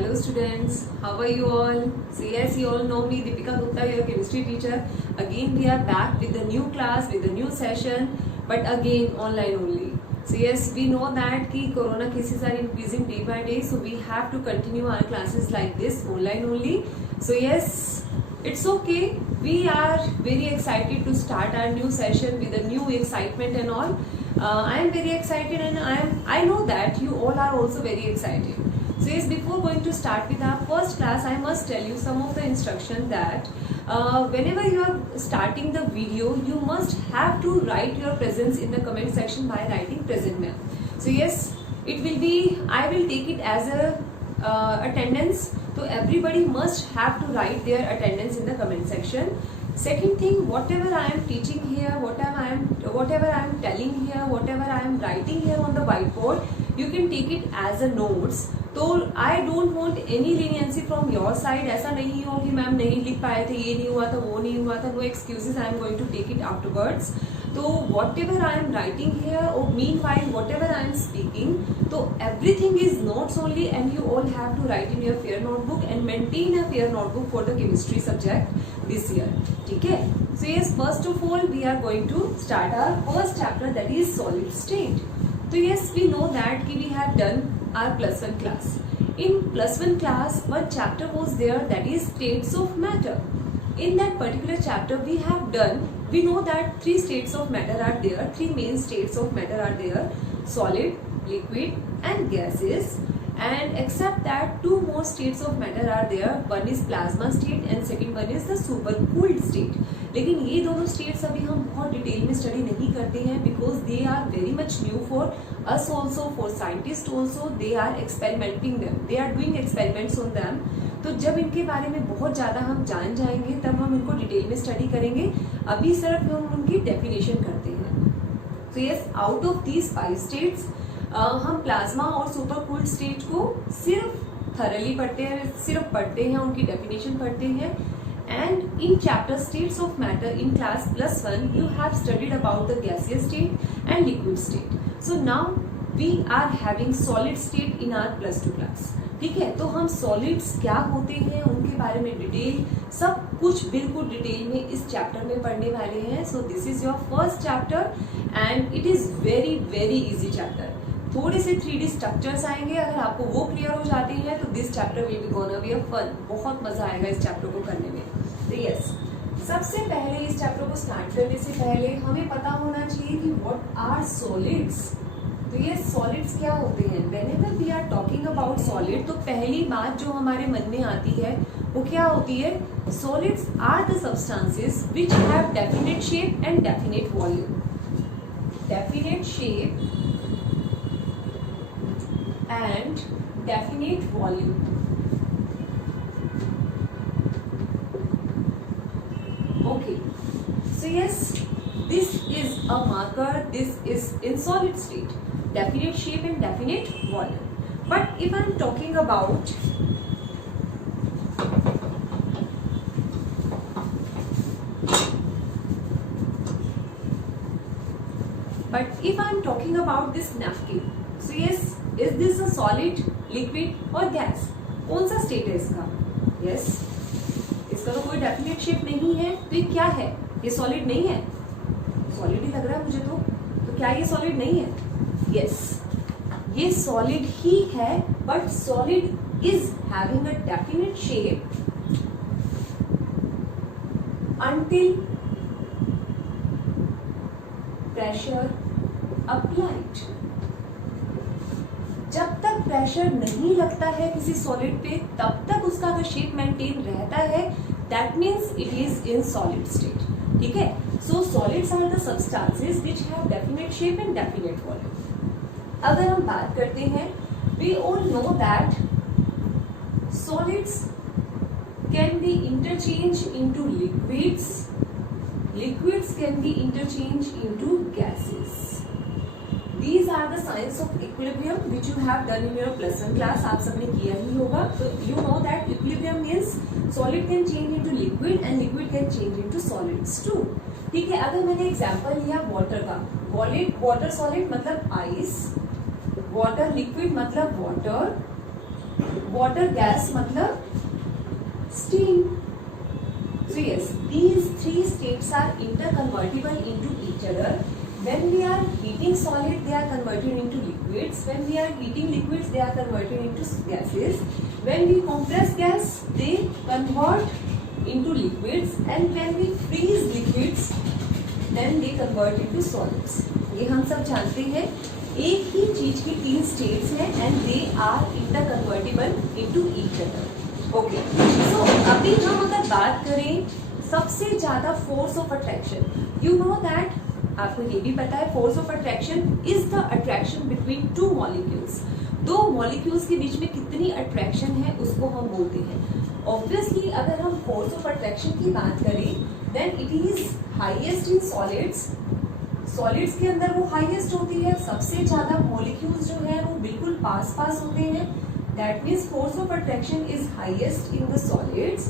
Hello students, how are you all? So yes, you all know me, Deepika Gupta, your chemistry teacher. Again we are back with a new class, with a new session, but again online only. So yes, we know that ki corona cases are increasing day by day, so we have to continue our classes like this, online only. So yes, it's okay. We are very excited to start our new session with a new excitement and all. I am very excited and I know that you all are also very excited. So yes, before going to start with our first class, I must tell you some of the instruction that whenever you are starting the video, you must have to write your presence in the comment section by writing present ma'am. So yes, it will be, I will take it as a attendance. So everybody must have to write their attendance in the comment section. Second thing, whatever I am teaching here, whatever I am telling here, whatever I am writing here on the whiteboard, you can take it as a notes. तो I don't want any leniency from your side. ऐसा नहीं हो कि ma'am नहीं लिख पाए थे, ये नहीं हुआ था, वो नहीं हुआ था. No excuses, I am going to take it afterwards. तो whatever I am writing here और meanwhile whatever I am speaking, तो everything is notes only and you all have to write in your fair notebook and maintain a fair notebook for the chemistry subject this year. ठीक है. So yes, first of all we are going to start our first chapter, that is solid state. तो yes, we know that कि we have done our plus 1 class. In plus 1 class, one chapter was there, that is states of matter. In that particular chapter we have done, we know that three states of matter are there, three main states of matter are there: solid, liquid and gases. And except that two more states of matter are there, one is plasma state and second one is the supercooled state. लेकिन ये दोनों states अभी हम बहुत detail में study नहीं करते हैं, because they are very much new for us also, for scientists also. They are experimenting them, they are doing experiments on them. तो जब इनके बारे में बहुत ज़्यादा हम जान जाएंगे तब हम इनको डिटेल में स्टडी करेंगे. अभी सिर्फ हम उनकी डेफिनेशन करते हैं. तो yes, out of these 5 states हम प्लाज्मा और सुपर कूल्ड स्टेट को सिर्फ थरली पढ़ते हैं, सिर्फ पढ़ते हैं, उनकी डेफिनेशन पढ़ते हैं. And in chapter states of matter in class plus 1 you have studied about the gaseous state and liquid state. So now we are having solid state in our plus 2 class. ठीक है. तो हम solids क्या होते हैं, उनके बारे में डिटेल सब कुछ बिल्कुल डिटेल में इस चैप्टर में पढ़ने वाले हैं. So this is your first chapter and it is very very easy chapter. थोड़े से 3D स्ट्रक्चर्स आएंगे, अगर आपको वो क्लियर हो जाते हैं तो this chapter will be gonna be a fun. बहुत मजा आएगा इस चैप्टर को करने में. तो यस, सबसे पहले इस चैप्टर को स्टार्ट करने से पहले हमें पता होना चाहिए कि व्हाट आर सॉलिड्स. तो ये सॉलिड्स क्या होते हैं. Whenever we are talking about solid, तो पहली बात जो हमारे मन में आती है वो क्या होती है. Solids are the substances which have definite shape and definite volume. Definite shape and definite volume. Okay, so yes, this is a marker, this is in solid state, definite shape and definite volume. But if I am talking about this napkin, so yes, is this a solid, liquid or gas? कौन सा state है इसका. yes, इसका तो कोई definite shape नहीं है, तो ये क्या है. ये सॉलिड नहीं है. सॉलिड ही लग रहा है मुझे तो क्या ये सॉलिड नहीं है. yes, ये सॉलिड ही है, but solid is having a definite shape until pressure applied. जब तक प्रेशर नहीं लगता है किसी सॉलिड पे तब तक उसका अगर शेप मेंटेन रहता है, that means it is in solid state. ठीक है. So solids are the substances which have definite shape and definite volume. अगर हम बात करते हैं, we all know that solids can be interchange into liquids, liquids can be interchanged into gases. These are the signs of equilibrium which you have done in your plus 1 class. आप सबने किया ही होगा. So you know that equilibrium means solid can change into liquid and liquid can change into solids too. ठीक है. अगर मैंने example लिया water का, वाटर सॉलिड मतलब आइस, वाटर लिक्विड मतलब वाटर, वाटर गैस मतलब steam. So yes, these three states are interconvertible into each other. When we are heating solid, they are converted into liquids. When we are heating liquids, they are converted into gases. When we compress gas, they convert into liquids. And when we freeze liquids, then they convert into solids. ये हम सब जानते हैं. एक ही चीज की तीन states हैं and they are interconvertible into each other. Okay, so अभी हम अगर बात करें सबसे ज्यादा force of attraction, you know that, आपको ये भी पता है force of attraction is the attraction between two molecules. दो मॉलिक्यूल्स के बीच में कितनी अट्रैक्शन है उसको हम बोलते हैं. ऑब्वियसली अगर हम फोर्स ऑफ अट्रैक्शन की बात करें then it is highest in solids. Solids के अंदर वो हाईएस्ट होती है, सबसे ज्यादा मॉलिक्यूल्स जो है वो बिल्कुल पास पास होते हैं. That means force of attraction is highest in the solids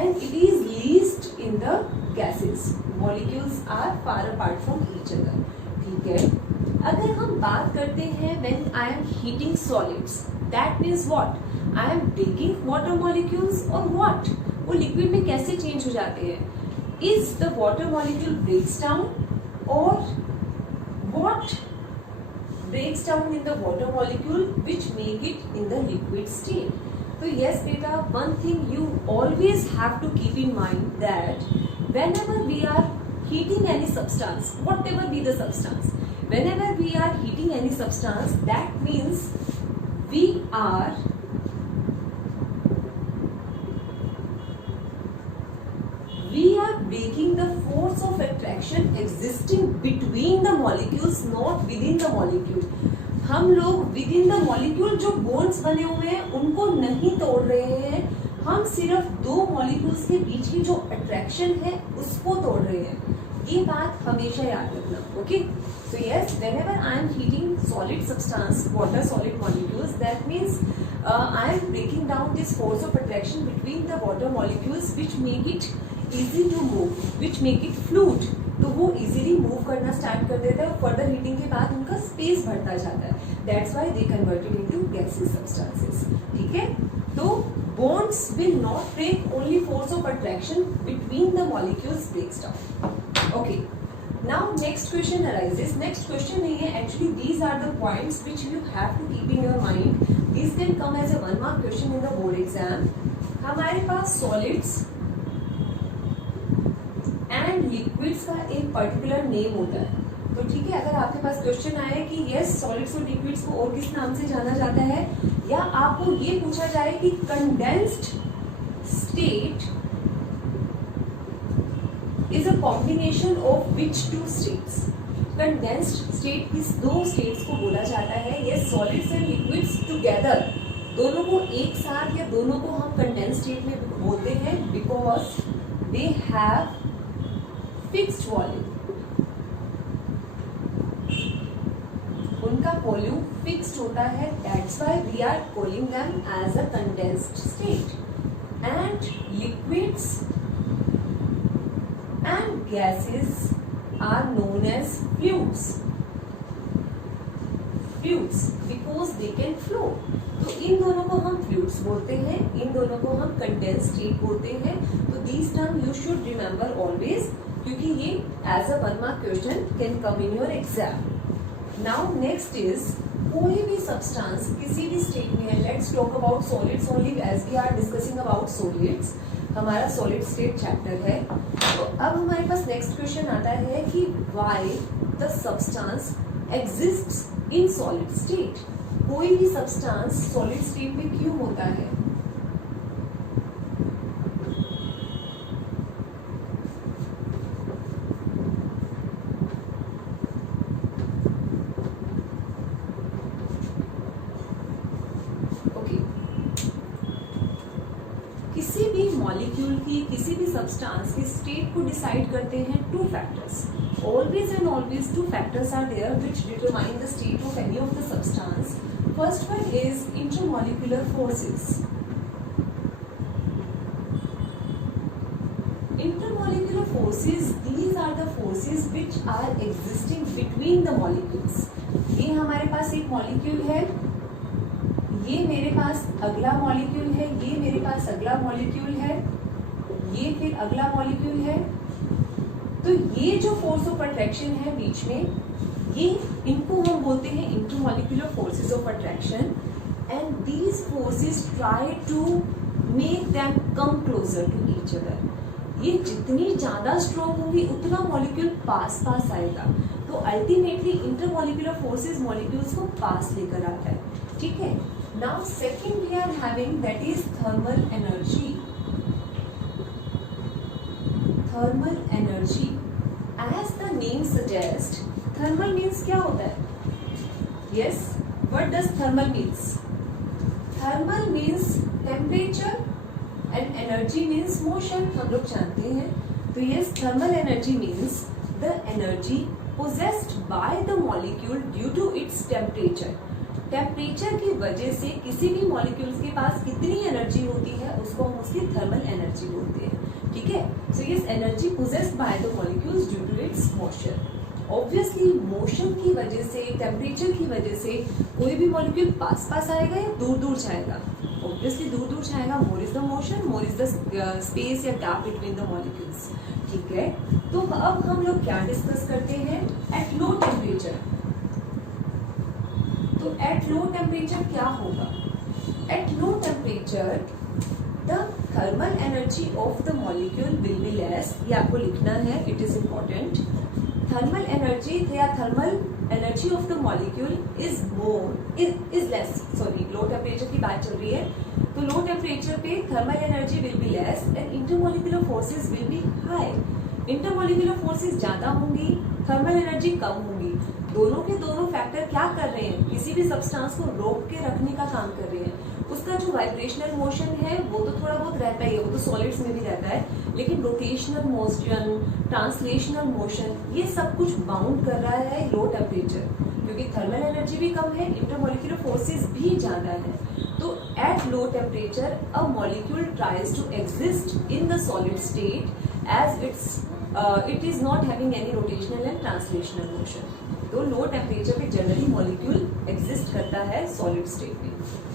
and it is least in the gases. Molecules are far apart from each other. ठीक है. अगर हम बात करते हैं when I am heating solids, that means what? I am breaking water molecules or what? वो liquid में कैसे change हो जाते हैं? Is the water molecule breaks down or what breaks down in the water molecule which make it in the liquid state. So yes beta, one thing you always have to keep in mind that whenever we are heating any substance, whatever be the substance, whenever we are heating any substance, that means we are breaking the force of attraction existing between the molecules, not within the molecule. हम लोग within the molecule जो bonds बने हुए हैं उनको नहीं तोड़ रहे हैं, हम सिर्फ दो molecules के बीच की जो attraction है उसको तोड़ रहे हैं. ये बात हमेशा याद रखना. Okay, so yes, whenever I am heating solid substance, water solid molecules, that means I am breaking down this force of attraction between the water molecules which make it easy to move, which make it fluid. तो वो easily move करना start कर देता है और further heating के बाद उनका space बढ़ता जाता है. That's why they converted into gaseous substances. ठीक है, तो bonds will not break, only force of attraction between the molecules breaks down. Okay, now next question arises. Next question नहीं है, actually these are the points which you have to keep in your mind. These can come as a 1 mark question in the board exam. हमारे पास solids and liquids का एक particular name होता है. तो ठीक है, अगर आपके पास क्वेश्चन आए कि यस सॉलिड्स और लिक्विड्स को और किस नाम से जाना जाता है, या आपको ये पूछा जाए कि condensed state is a combination of which two states. Condensed state किस दो स्टेट्स को बोला जाता है? Yes solids and liquids together, दोनों को एक साथ या दोनों को हम कंडेंस्ड स्टेट में बोलते हैं because they have fixed volume. उनका वॉल्यूम फिक्स्ड होता है. That's why we are calling them as a condensed state. And liquids and gases are known as fluids. Fluids because they can flow. तो इन दोनों को हम फ्लूइड्स बोलते हैं, इन दोनों को हम कंडेंस्ड स्टेट बोलते हैं. तो this term you should remember always, क्योंकि ये as a 1 mark question can come in your exam. Now next is कोई भी सब्सटेंस किसी भी स्टेट में है. Let's talk about solids only as we are discussing about solids. हमारा solid state chapter है. तो अब हमारे पास नेक्स्ट क्वेश्चन आता है कि why the substance exists in solid state. कोई भी सब्सटेंस सॉलिड स्टेट में क्यों होता है? किसी भी मॉलिक्यूल की, किसी भी सब्सटेंस की स्टेट को डिसाइड करते हैं two factors. Always and always two factors are there which determine the state of any of the substance. First one is intermolecular forces. Intermolecular forces, these are the forces which are existing between the molecules. ये हमारे पास एक molecule है, ये मेरे पास अगला molecule है, ये मेरे पास अगला मॉलिक्यूल है, ये फिर अगला मॉलिक्यूल है। तो ये जो फोर्स ऑफ अट्रैक्शन है बीच में, ये इनको हम बोलते हैं intermolecular forces of attraction. And these forces try to make them come closer to each other. ये जितनी ज्यादा स्ट्रॉन्ग होंगी उतना मॉलिक्यूल पास पास आएगा। तो अल्टीमेटली इंटरमॉलिक्यूलर फोर्सेस मॉलिक्यूल्स को पास लेकर आता है, ठीक है। Now second we are having that is thermal energy. Thermal energy, as the name suggest, thermal means क्या होता है? Yes, what does thermal means? Thermal means temperature and energy means motion, हम लोग जानते हैं। तो yes, thermal energy means the energy possessed by the molecule due to its temperature। Temperature की वजह से किसी भी मॉलिक्यूल्स के पास कितनी एनर्जी होती है उसको हम उसकी थर्मल एनर्जी बोलते हैं, ठीक है। So yes, energy possessed by the molecules due to its motion। Obviously motion की वजह से, टेम्परेचर की वजह से कोई भी मॉलिक्यूल पास पास आएगा या दूर दूर जाएगा? ऑब्वियसली दूर दूर जाएगा। More is the motion, more is the space या गैप बिटवीन द मॉलिक्यूल्स, ठीक है। तो अब हम लोग क्या डिस्कस करते हैं? At low temperature. तो एट लो टेम्परेचर क्या होगा? At low temperature the thermal energy of the molecule will be less. ये आपको लिखना है, it is important. Thermal energy या thermal energy of the molecule is less. Sorry, low temperature की बात चल रही है। तो लो टेम्परेचर पे thermal energy will be less and intermolecular forces will be high. Intermolecular forces ज्यादा होंगी, थर्मल एनर्जी कम होंगी। दोनों के दोनों फैक्टर क्या कर रहे हैं? किसी भी सब्सटेंस को रोक के रखने का काम कर रहे हैं। उसका जो वाइब्रेशनल मोशन है वो तो थोड़ा बहुत रहता ही है, वो तो सॉलिड्स में भी रहता है, लेकिन रोटेशनल मोशन, ट्रांसलेशनल मोशन, ये सब कुछ बाउंड कर रहा है लो टेम्परेचर, क्योंकि थर्मल एनर्जी भी कम है, इंटरमॉलिक्यूलर फोर्सेस भी ज्यादा है। तो at low temperature a molecule tries to exist in the solid state as it is not having any rotational and translational motion. तो लो टेम्परेचर पे जनरली मॉलिक्यूल एग्जिस्ट करता है सॉलिड स्टेट में।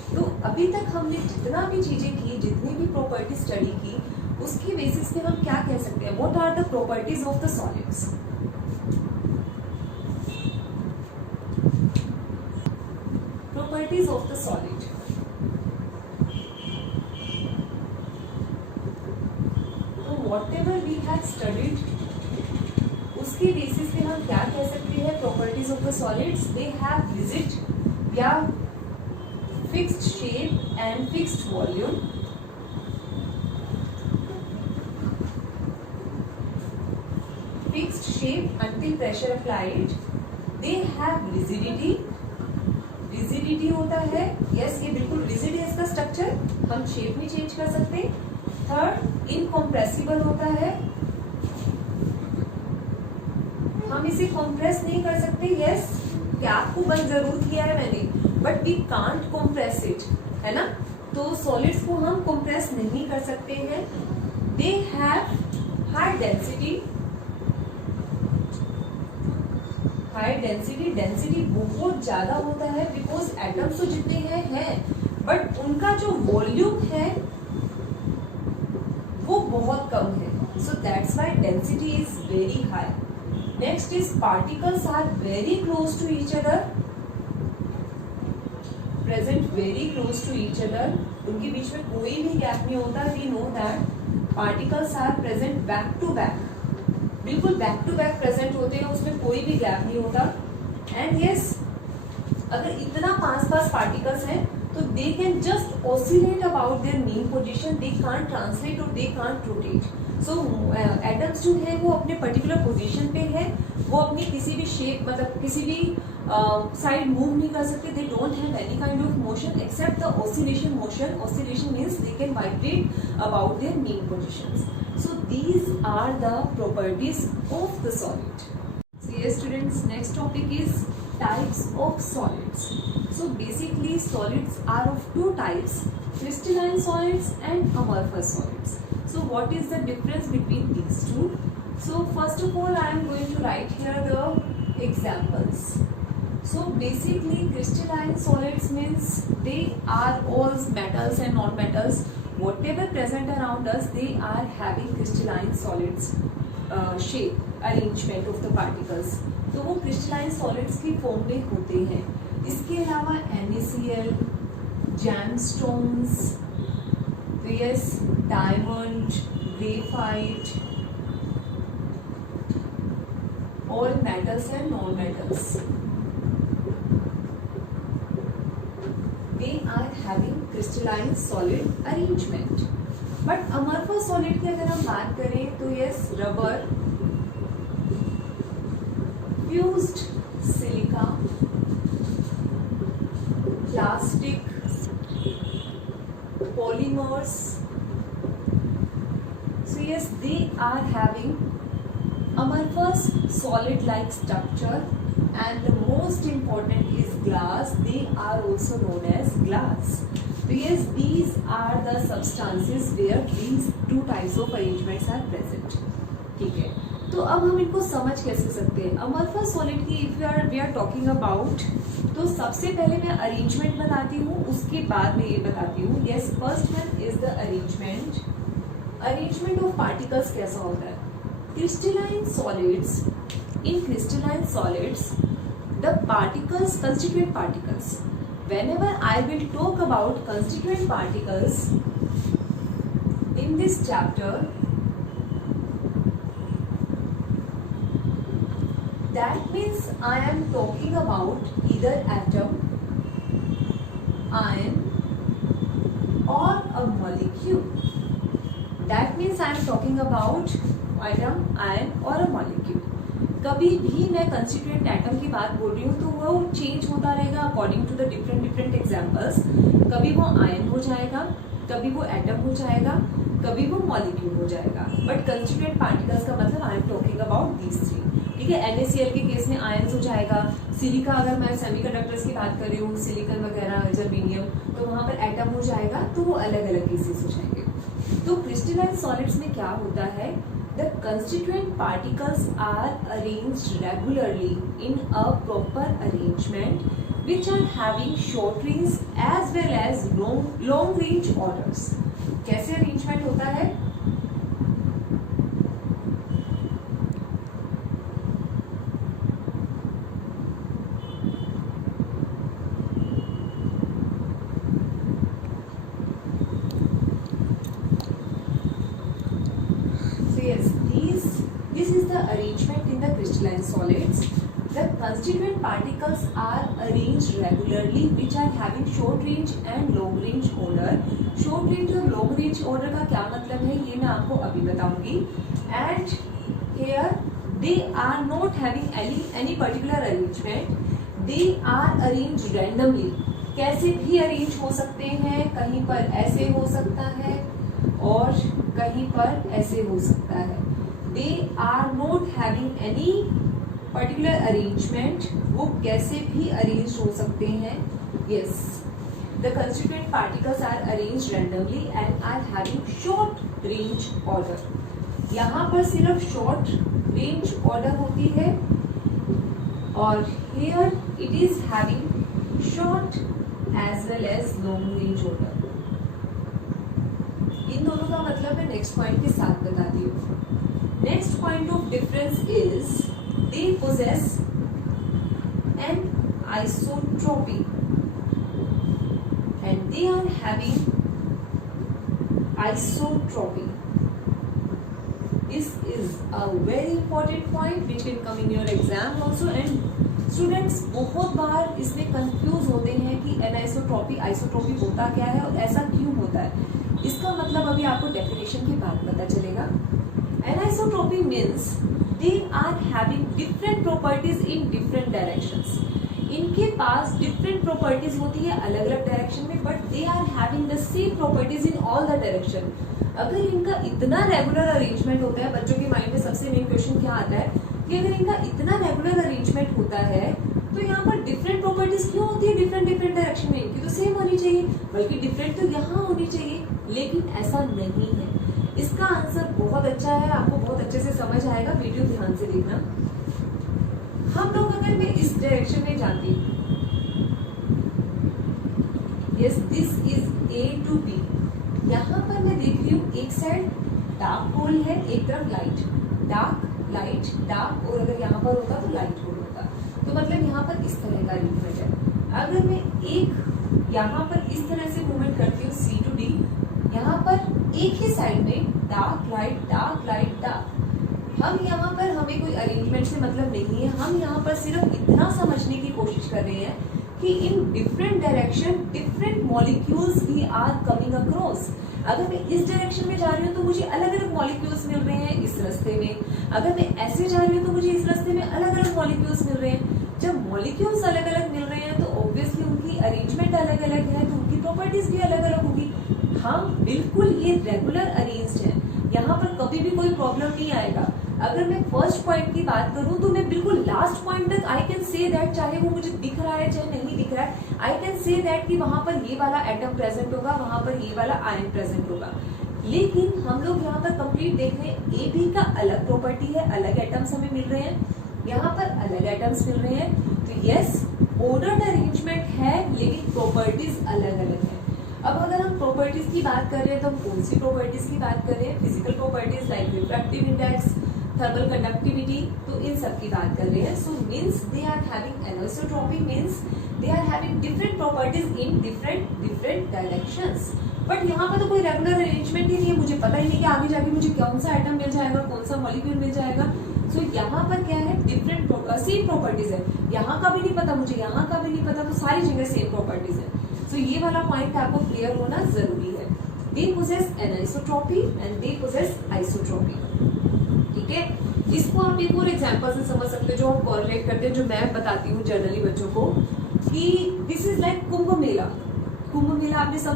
तो अभी तक हमने जितना भी चीजें की, जितनी भी प्रॉपर्टी स्टडी की, उसकी बेसिस पे हम क्या कह सकते हैं? What are the properties of the solids? Properties of the solid. तो व्हाटएवर वी हैव स्टडीड, उसके बेसिस पे हम क्या कह सकते हैं? Properties of the solids, they have rigid या fixed shape and fixed volume, fixed shape until pressure applied, they have rigidity, rigidity होता है, yes, ये बिल्कुल rigid है इसका स्ट्रक्चर, हम शेप नहीं चेंज कर सकते। थर्ड, इनकॉम्प्रेसिबल होता है, हम इसे कॉम्प्रेस नहीं कर सकते। यस, कैप को बंद जरूर किया है मैंने, but we can't compress it, है ना। तो सॉलिड्स को हम कॉम्प्रेस नहीं कर सकते हैं। They have high density, high density, density बहुत ज्यादा होता है, बिकॉज एटम्स तो जितने हैं, बट उनका जो वॉल्यूम है वो बहुत कम है। So that's why density is very high. Next is particles are very close to each other, present very close to each other, उनके बीच में कोई भी गैप नहीं होता। We know that particles are present back to back, बिल्कुल back to back present होते हैं, उसमें कोई भी गैप नहीं होता। एंड यस, अगर इतना पास पास पार्टिकल्स हैं तो they can just oscillate about their mean position, they can't translate और they can't rotate. So atoms जो है वो अपने पर्टिकुलर पोजीशन पे है, वो अपनी किसी भी शेप, मतलब किसी भी साइड मूव नहीं कर सकते। They don't have any kind of motion except the oscillation motion. Oscillation means they can vibrate about their mean positions. So these are the properties of the solid. So yes students, next topic is types of solids. So basically solids are of two types, crystalline solids and amorphous solids. So what is the difference between these two? So first of all I am going to write here the examples. So basically crystalline solids means they are all metals and non-metals. Whatever present around us, they are having crystalline solids shape, arrangement of the particles. तो वो crystalline solids की form में होते हैं. इसके अलावा NaCl, gemstones, yes, diamond, graphite, all metals and non-metals. They are having crystalline solid arrangement. But amorphous solid की अगर हम बात करें तो yes, rubber, fused silica, plastic, polymers. So yes, they are having amorphous solid-like structure. And the most important is glass. They are also known as glass. So yes, these are the substances where these two types of arrangements are present. ठीक है, तो अब हम इनको समझ कैसे सकते हैं. अमorphous solid की if we are talking about, तो सबसे पहले मैं arrangement बताती हूँ, उसके बाद मैं ये बताती हूँ. Yes, first one is the arrangement. Arrangement of particles कैसा होता है? Crystalline solids. In crystalline solids, the particles, constituent particles. Whenever I will talk about constituent particles in this chapter, that means I am talking about either atom, ion, or a molecule. That means I am talking about atom, ion, or a molecule. कभी भी मैं constituent atom की बात बोल रही हूँ तो वो चेंज होता रहेगा according to the different examples. कभी वो आयन हो जाएगा, कभी वो एटम हो जाएगा, कभी वो मॉलिक्यूल हो जाएगा. बट कंस्टिट्यूएंट पार्टिकल्स का मतलब I am talking about these three. ठीक है, NaCl के केस में आयन हो जाएगा. सिलिका, अगर मैं सेमीकंडक्टर्स की बात कर रही हूँ, सिलिकॉन वगैरह, जर्मेनियम, तो वहाँ पर एटम हो जाएगा. तो वो अलग अलग केसेस हो जाएंगे. तो क्रिस्टलाइन सॉलिड्स में क्या होता है? The constituent particles are arranged regularly in a proper arrangement which are having short range as well as long range orders. कैसे arrangement होता है? This is the arrangement in the crystalline solids. The constituent particles are arranged regularly which are having short range and long range order. Short range और long range order का क्या मतलब है ये मैं आपको अभी बताऊंगी. And here they are not having any particular arrangement. They are arranged randomly. कैसे भी arrange हो सकते हैं, कहीं पर ऐसे हो सकता है और कहीं पर ऐसे हो सकता है. They are not having any particular arrangement. वो कैसे भी arranged हो सकते हैं. Yes, the constituent particles are arranged randomly and are having short range order. यहाँ पर सिर्फ short range order होती है और here it is having short as well as long range order. इन दोनों का मतलब मैं नेक्स्ट पॉइंट के साथ बताती हूँ. Next point of difference is they possess an isotropy and they are having isotropy. This is a very important point which can come in your exam also. And students बहुत बार इसमें confuse होते हैं कि anisotropy isotropy होता क्या है और ऐसा क्यों होता है. इसका मतलब अभी आपको डेफिनेशन के बाद पता चलेगा. Anisotropy means they are having different properties in different directions. इनके पास different properties होती है अलग अलग डायरेक्शन में, but they are having the same properties in all the direction. अगर इनका इतना रेगुलर अरेंजमेंट होता है, बच्चों के माइंड में सबसे मेन क्वेश्चन क्या आता है कि अगर इनका इतना रेगुलर अरेंजमेंट होता है तो यहाँ पर डिफरेंट प्रॉपर्टीज क्यों होती है डिफरेंट डायरेक्शन में. इनकी तो सेम होनी चाहिए, बल्कि डिफरेंट तो यहाँ होनी चाहिए, लेकिन ऐसा नहीं है. इसका आंसर बहुत अच्छा है, आपको बहुत अच्छे से समझ आएगा. वीडियो ध्यान से देखना. हम लोग अगर मैं इस डायरेक्शन में जाती हूँ, yes this is A to B, यहाँ पर मैं देख रही हूँ एक साइड डार्क होल है, एक तरफ लाइट, डार्क लाइट डार्क, और अगर यहाँ पर होता तो लाइट होल होता, तो मतलब यहाँ पर इस तरह का अरेंजमेंट है। अगर मैं एक यहाँ पर इस तरह से मूवमेंट करती हूँ सी टू डी, यहाँ पर एक ही साइड में dark light dark light dark, हम यहाँ पर हमें कोई अरेंजमेंट से मतलब नहीं है, हम यहाँ पर सिर्फ इतना समझने की कोशिश कर रहे हैं कि in different direction different molecules भी आर कमिंग अक्रॉस। अगर मैं इस डायरेक्शन में जा रही हूँ तो मुझे अलग अलग मॉलिक्यूल्स मिल रहे हैं इस रास्ते में, अगर मैं ऐसे जा रही हूँ तो मुझे इस रास्ते में अलग अलग मॉलिक्यूल्स मिल रहे हैं। जब मॉलिक्यूल्स अलग अलग मिल रहे हैं तो ऑब्वियसली उनकी अरेंजमेंट अलग अलग है, तो उनकी प्रॉपर्टीज भी अलग अलग होगी। हम बिल्कुल ये रेगुलर अरेंज्ड है, यहाँ पर कभी भी कोई प्रॉब्लम नहीं आएगा। अगर मैं फर्स्ट पॉइंट की बात करूं तो मैं बिल्कुल लास्ट पॉइंट तक आई कैन से दैट, चाहे वो मुझे दिख रहा है चाहे नहीं दिख रहा है, आई कैन से दैट कि वहां पर ये वाला एटम प्रेजेंट होगा, वहां पर ये वाला आयन प्रेजेंट होगा। लेकिन हम लोग यहाँ पर कंप्लीट देख रहे हैं, ए बी का अलग प्रॉपर्टी है, अलग एटम्स हमें मिल रहे हैं, यहाँ पर अलग एटम्स मिल रहे हैं। तो यस ऑर्डर्ड अरेंजमेंट है लेकिन प्रॉपर्टीज अलग अलग है। अब अगर हम प्रॉपर्टीज की बात कर रहे हैं तो हम कौन सी प्रॉपर्टीज की बात कर रहे हैं? Physical properties like refractive index, thermal conductivity, तो इन सब की बात कर रहे हैं। So means they are having anisotropy, means they are having different properties in different directions. But यहाँ पर तो कोई रेगुलर अरेंजमेंट ही नहीं है, मुझे पता ही नहीं कि आगे जाके मुझे कौन सा आइटम मिल जाएगा, कौन सा मॉलिक्यूल मिल जाएगा। सो यहाँ पर क्या है, डिफरेंट सेम प्रॉपर्टीज है, यहाँ का भी नहीं पता मुझे, यहाँ का भी नहीं पता, तो सारी जगह सेम प्रॉपर्टीज है। सो ये वाला पॉइंट आपको क्लियर होना जरूरी है। They possess anisotropy and they possess isotropy, ठीक है। इसको आप एक और एग्जांपल से समझ सकते हो जो हम कोरिलेट करते हैं, जो मैं बताती हूँ जनरली बच्चों को, कि दिस इज लाइक कुंभ मेला। कुंभ मेला आपने सब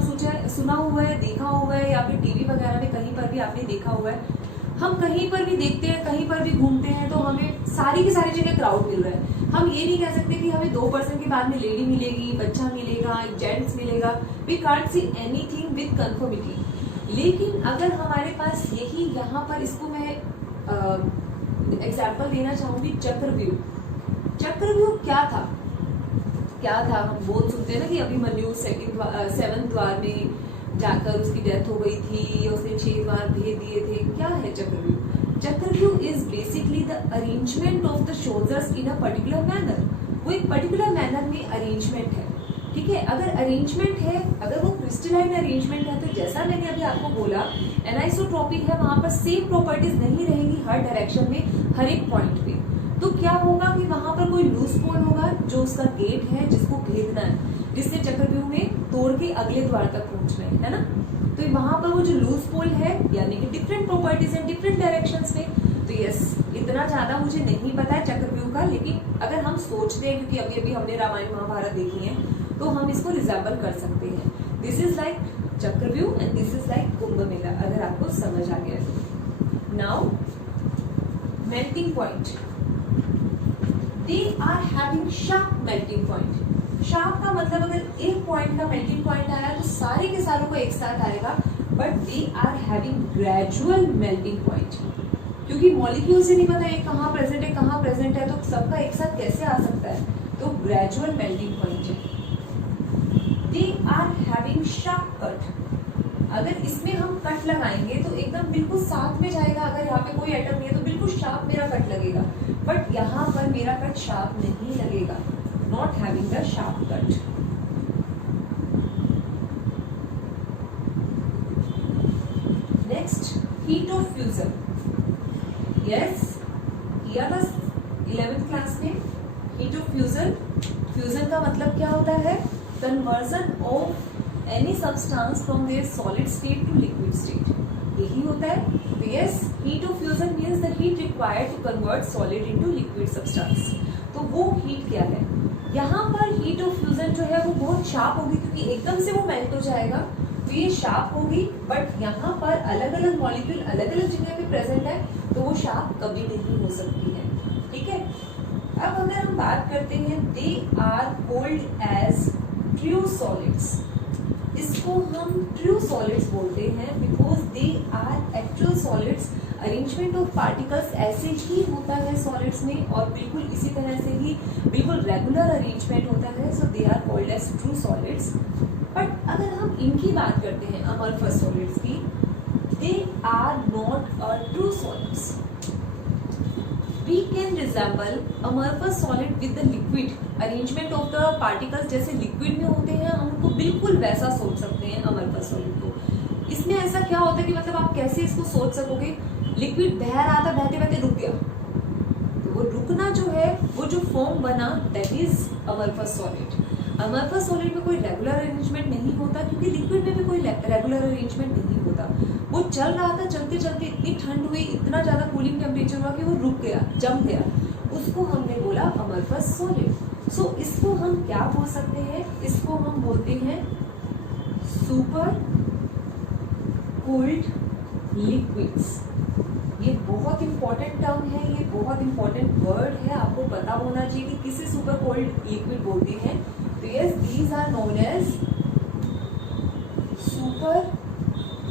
सुना हुआ है, देखा हुआ है, या फिर टीवी वगैरह में कहीं पर भी आपने देखा हुआ है। हम कहीं पर भी देखते हैं, कहीं पर भी घूमते हैं तो हमें सारी की सारी जगह क्राउड मिल रहा है। हम ये नहीं कह सकते कि हमें 2% के बाद में लेडी मिलेगी, बच्चा मिलेगा, जेंट्स मिलेगा, we can't see anything with conformity. लेकिन अगर हमारे पास यही यहाँ पर, इसको मैं एग्जाम्पल देना चाहूंगी, चक्रव्यूह। चक्रव्यूह क्या था? हम बहुत सुनते हैं ना कि अभिमन्यु 7 द्वार में जाकर उसकी डेथ हो गई थी, उसने 6 द्वार भेद दिए थे। क्या है चक्रव्यूह? चक्रव्यूह is basically the arrangement of the shoulders in a particular manner. वो एक पर्टिकुलर मैनर में अरेंजमेंट है, ठीक है। अगर अरेंजमेंट है, अगर वो क्रिस्टलाइन अरेंजमेंट है, तो जैसा मैंने अभी आपको बोला एनाइसोट्रॉपी है, वहां पर सेम प्रॉपर्टीज नहीं रहेंगी हर डायरेक्शन में, हर एक पॉइंट पे। तो क्या होगा कि वहां पर कोई लूज पोल होगा जो उसका गेट है, जिसको भेदना है, जिससे चक्रव्यूह में तोड़ के अगले द्वार तक पहुंचना है ना। तो वहां पर वो जो लूज पोल है, यानी कि डिफरेंट प्रॉपर्टीज है डिफरेंट डायरेक्शंस में। तो यस, इतना ज्यादा मुझे नहीं पता है चक्रव्यूह का, लेकिन अगर हम सोचते हैं, क्योंकि अभी अभी हमने रामायण महाभारत देखी है, तो हम इसको रिजेंबल कर सकते हैं। This is like Chakravyuh and this is like Kumbh Mela, अगर आपको समझ आ गया तो। Now melting point, they are having sharp melting point. Sharp का मतलब अगर एक पॉइंट का मेल्टिंग पॉइंट आया तो सारे के सारों को एक साथ आएगा, but they are having gradual melting point. क्योंकि मॉलिक्यूल से नहीं पता ये कहाँ प्रेजेंट है, तो सबका एक साथ कैसे आ सकता है, तो ग्रेजुअल मेल्टिंग पॉइंट है। They are having sharp cut. अगर इसमें हम कट लगाएंगे तो एकदम बिल्कुल साथ में जाएगा। अगर यहाँ पे कोई एटम नहीं है तो बिल्कुल शार्प मेरा कट लगेगा, बट यहाँ पर मेरा कट शार्प नहीं लगेगा, not having the sharp cut. Next, heat of fusion. Yes, किया था 11th क्लास में हीट ऑफ फ्यूजन। फ्यूजन का मतलब क्या होता है? Conversion of any substance from their solid state to liquid state, यही होता है। तो yes, heat of fusion means the heat required to convert solid into liquid substance। तो वो heat क्या है? यहाँ पर heat of fusion जो है वो बहुत शार्प होगी, क्योंकि एकदम से वो मेल्ट हो जाएगा, तो ये शार्प होगी। बट यहाँ पर अलग अलग मॉलिक्यूल अलग अलग जगह पे प्रेजेंट है, तो वो शार्प कभी नहीं हो सकती है, ठीक है। अब अगर हम बात करते हैं, they are called as true solids. इसको हम ट्रू सॉलिड्स बोलते हैं because they are actual solids. Arrangement of particles ऐसे ही होता है सॉलिड्स में, और बिल्कुल इसी तरह से ही बिल्कुल रेगुलर अरेंजमेंट होता है, so they are called as true solids. But अगर हम इनकी बात करते हैं अमorphous सॉलिड्स की, they are not a true solids. We can resemble amorphous solid with the liquid arrangement of the particles, जैसे लिक्विड में होते हैं हम उनको बिल्कुल वैसा सोच सकते हैं amorphous solid को। इसमें ऐसा क्या होता है कि मतलब आप कैसे इसको सोच सकोगे, लिक्विड बह रहा था, बहते बहते रुक गया, तो वो रुकना जो है, वो जो फॉर्म बना, that is amorphous solid। amorphous solid में कोई रेगुलर अरेंजमेंट नहीं होता, क्योंकि लिक्विड में भी कोई रेगुलर अरेंजमेंट नहीं होता। वो चल रहा था, चलते चलते इतनी ठंड हुई, इतना ज्यादा कूलिंग टेम्परेचर हुआ कि वो रुक गया, जम गया, उसको हमने बोला amorphous solid। सो इसको हम क्या बोल सकते हैं, इसको हम बोलते हैं सुपर कूल्ड लिक्विड्स। ये बहुत इंपॉर्टेंट टर्म है, ये बहुत इंपॉर्टेंट वर्ड है, आपको पता होना चाहिए कि किसे सुपर कोल्ड लिक्विड बोलते हैं। तो yes, these are known as super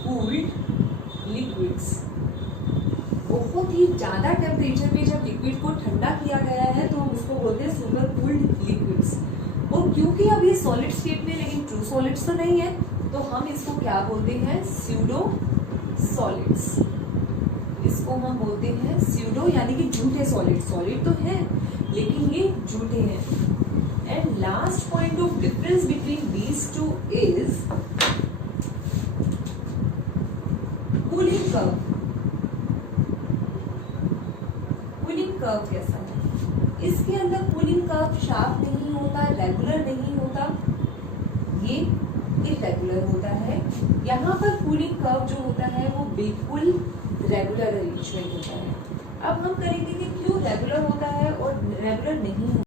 cooled liquids. बहुत ही ज्यादा टेम्परेचर पे जब लिक्विड को ठंडा किया गया है तो हम उसको बोलते हैं सुपर कूल्ड लिक्विड्स। और क्योंकि अब ये सॉलिड स्टेट में, लेकिन ट्रू सॉलिड्स तो नहीं है, तो हम इसको क्या बोलते हैं, स्यूडो सॉलिड्स। इसको हम बोलते हैं स्यूडो, यानी कि झूठे सॉलिड। सॉलिड तो है लेकिन ये झूठे हैं। And last point of difference between these two is cooling curve. Cooling curve कैसा है, इसके अंदर कूलिंग कर्व शार्प नहीं होता, रेगुलर नहीं होता, ये इरेगुलर होता है। यहाँ पर कूलिंग कर्व जो होता है वो बिल्कुल रेगुलर अरेंजमेंट होता है। अब हम करेंगे कि क्यों रेगुलर होता है और रेगुलर नहीं होता।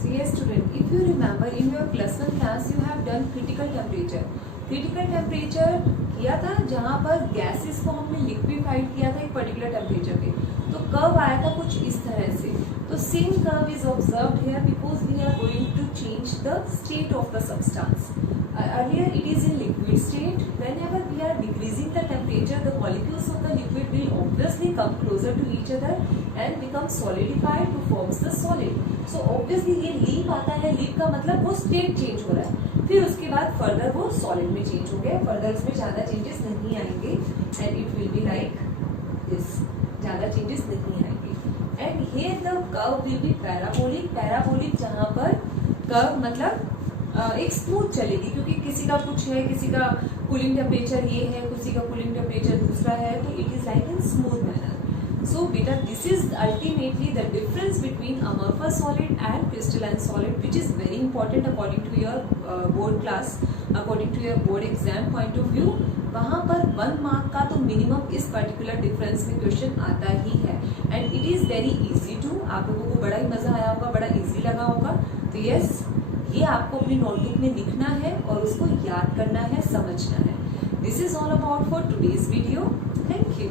So yes student, if you remember in your +1 class you have done critical temperature। critical temperature किया था जहाँ पर गैसेस को हमने लिक्विफाइड किया था एक पर्टिकुलर टेम्परेचर पे, तो कर्व आया था कुछ इस तरह से। तो same curve is observed here because we are going to change the state of the substance. earlier it is in liquid state, whenever we are decreasing the temperature the molecules of the liquid will obviously come closer to each other and become solidified to forms the solid। so obviously ये leap आता है, leap का मतलब वो state change हो रहा है, फिर उसके बाद फर्दर वो सॉलिड में चेंज हो गया, फर्दर उसमें ज्यादा चेंजेस नहीं आएंगे and it will be like this, ज्यादा चेंजेस नहीं आएंगे। And here the curve will be parabolic. Parabolic जहाँ पर कर्व मतलब एक स्मूथ चलेगी, क्योंकि किसी का कुछ है, किसी का कूलिंग टेम्परेचर ये है, किसी का कूलिंग टेम्परेचर दूसरा है, तो it is like in smooth manner. So बेटा this is ultimately the difference between amorphous solid and crystalline solid, which is very important according to your board class, according to your board exam point of view। वहाँ पर 1 mark का तो minimum इस particular difference में question आता ही है and it is very easy to. आप लोगों को बड़ा ही मजा आया होगा, बड़ा इजी लगा होगा। तो यस, ये आपको अपनी नोटबुक में लिखना है और उसको याद करना है, समझना है। This is all about for today's video. Thank you.